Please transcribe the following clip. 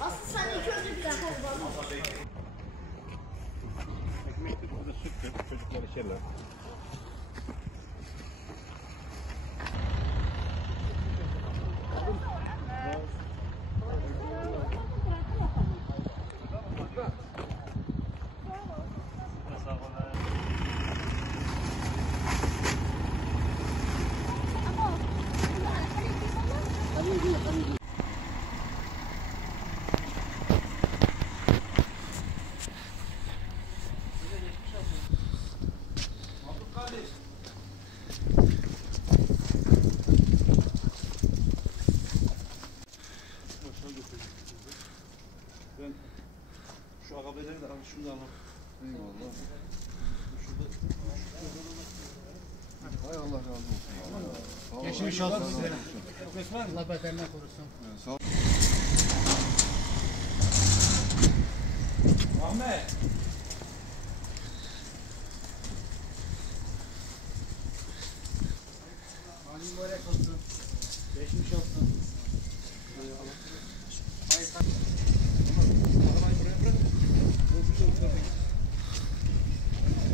Aslı sen ilk önce bir dakika olmalı. Ekmektir, burada süttür, çocuklar içerler. Ben şu agabeleri de al, şunu da alalım. Eyvallah. Şurada. Hay Allah razı olsun. Geçmiş olsun size. Allah beterinden korusun. Sağ ol. Ahmet. Halim mübarek olsun. Geçmiş olsun. Hayır.